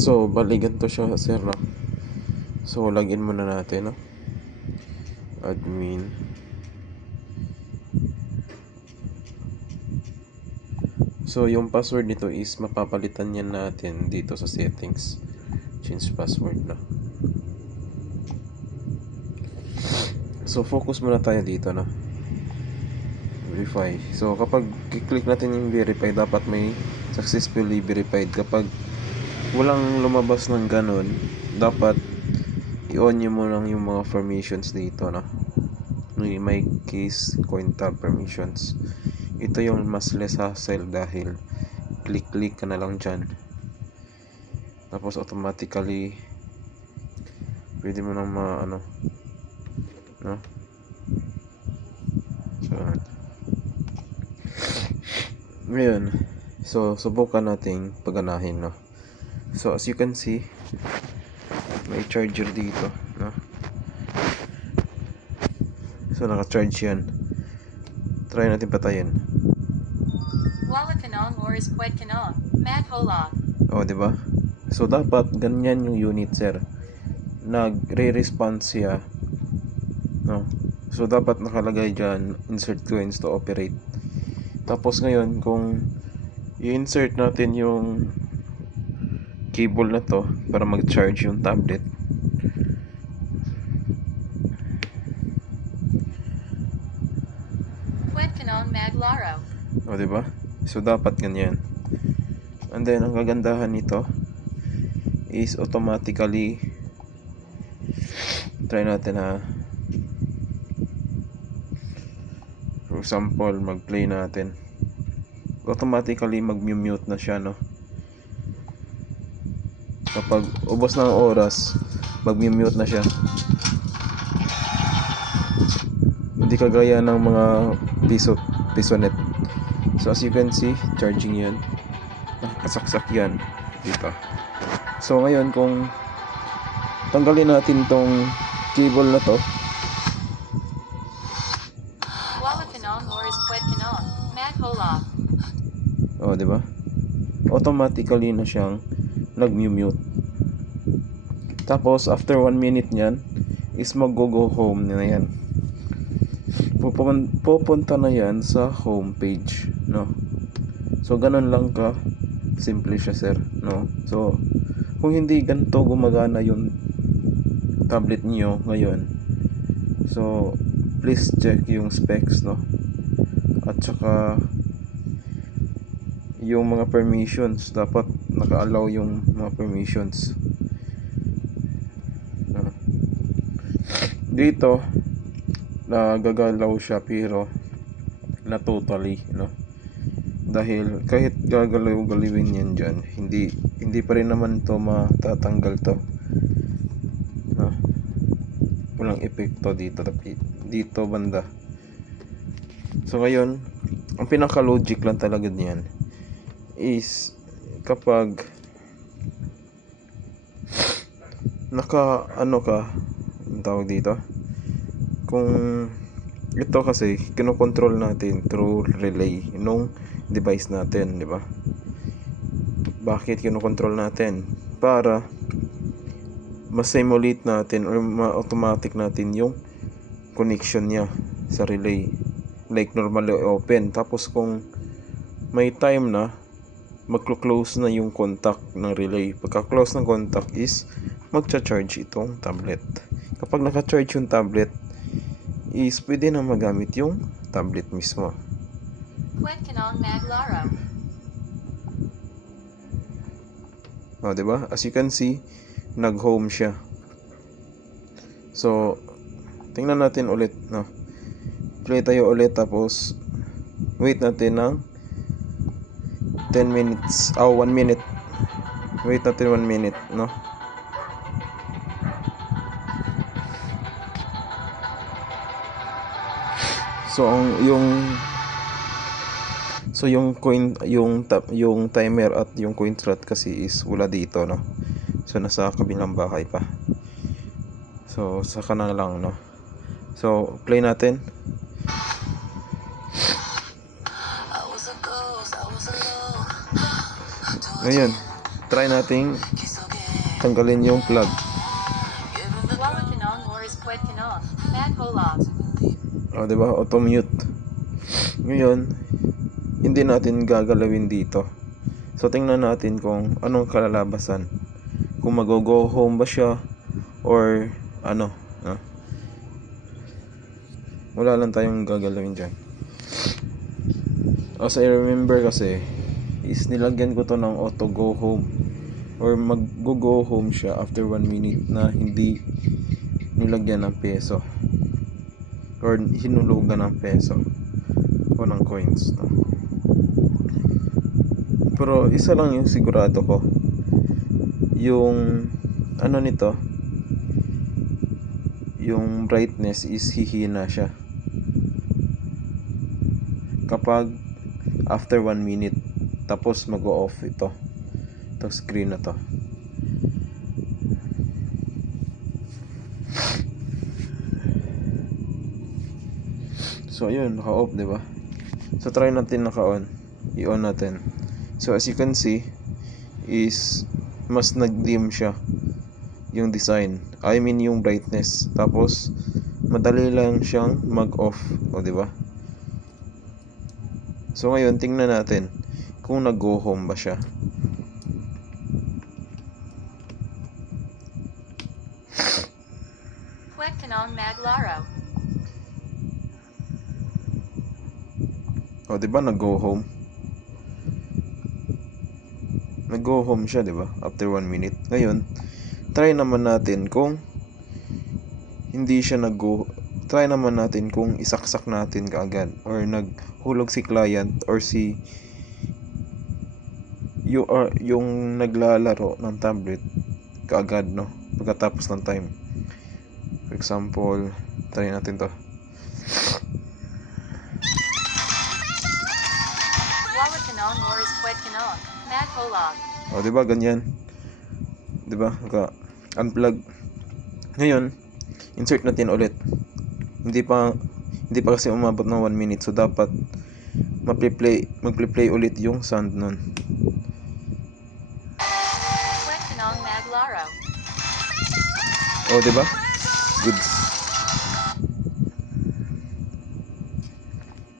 So, bali ganito siya, sir, no? So, login muna natin, no? Admin. So, yung password nito is mapapalitan yan natin dito sa settings. Change password na. So, focus muna tayo dito, no? Verify. So, kapag click natin yung verify, dapat may successfully verified. Kapag walang lumabas ng ganun, dapat i-on nyo mo lang yung mga permissions dito, no? May case coin tab permissions. Ito yung mas less hassle dahil click ka na lang dyan, tapos automatically pwede mo nang no? So, ngayon, so subukan nating paganahin, no? So as you can see, may charger dito, no? So naka-charge yan. Try natin patayin. Wala kanong or is kwet kanong. Mat holog. Oh, di ba? So dapat ganyan yung unit, sir. Nagre-response siya, no? So dapat nakalagay dyan, insert coins to operate. Tapos ngayon, kung i-insert natin yung cable na to para mag-charge yung tablet, Kwet kanong maglaro. o diba? So dapat ganyan. And then ang kagandahan nito is automatically, try natin, ha. For example, mag-play natin, automatically mag-mute na siya, no? Kapag ubos ng oras, mag-mute na siya. Hindi kagaya ng mga pisonet. So as you can see, charging yan. Nakasaksak yan dito. So ngayon, kung tanggalin natin tong cable na to, Wala kanong or is kwet kanong. Mat holog. oh, di ba? Automatically na siyang nag-mute. Tapos after 1 minute niyan is mag-go home na yan. Pupunta na yan sa home page, no? So ganun lang ka simple siya, sir, no? So kung hindi ganito gumagana yung tablet niyo ngayon, so please check yung specs, no? At saka yung mga permissions, dapat naka-allow yung mga permissions, no? Dito nagagalaw siya pero na totally, no? Dahil kahit gagalaw-galawin yan dyan, hindi pa rin naman to matatanggal to, no? Walang epekto dito banda. So ngayon, ang pinaka logic lang talaga niyan is kapag naka ang tawag dito, kung ito kasi kinokontrol natin through relay nung device natin, di ba? Bakit kinokontrol natin? Para ma-simulate natin or ma-automatic natin yung connection niya sa relay, like normally open. Tapos kung may time na, magko-close na yung contact ng relay. Pagka-close ng contact is magcha-charge itong tablet. Kapag naka-charge yung tablet, is pwede na magamit yung tablet mismo. Kwet kanong maglaro. O, diba? As you can see, nag-home siya. So, tingnan natin ulit, no? Play tayo ulit, tapos wait natin ng 10 minutes, 1 minute. Wait natin 1 minute, no? So yung timer at yung coin slot kasi is wala dito, no? So nasa kabilang bahay pa. So saka na lang, no? So play natin. Ngayon, try nating tanggalin yung plug. Wala kanong oras kwet kanong. Matt Holog. O, di ba? Auto-mute. Ngayon, hindi natin gagalawin dito. So, tingnan natin kung anong kalalabasan. Kung mag-go home ba siya or ano. No? Wala lang tayong gagalawin dyan. As I remember kasi, is nilagyan ko to ng auto go home. Or mag-go home siya after 1 minute na hindi nilagyan ng peso. Or hinulugan ng peso. O ng coins. No? Pero isa lang yung sigurado ko. Yung ano nito, yung brightness is hihina siya kapag after 1 minute, tapos mag-off ito screen na to. So ayun, naka-off, di ba? So try natin naka-on. I-on natin. So as you can see is mas nag-dim siya yung design. I mean yung brightness. Tapos madali lang siyang mag-off, o di ba? So ngayon tingnan natin kung nag-go home ba siya. Kwet kanong maglaro. O di ba nag-go home? Nag-go home siya, di ba? After 1 minute. Ngayon, try naman natin kung hindi siya nag-go. Try naman natin kung isaksak natin kaagad or naghulog si client or si yung naglalaro ng tablet kaagad, no? Pagkatapos ng time. For example, try natin to. Wala kanong oras kwet kanong. Matt Holog. O, di ba ganyan? Di ba? Unplug. Ngayon, insert natin ulit. Hindi pa kasi umabot ng 1 minute, so dapat magple-play ulit yung sound nun. Kwet kanong maglaro. O, di ba? Good.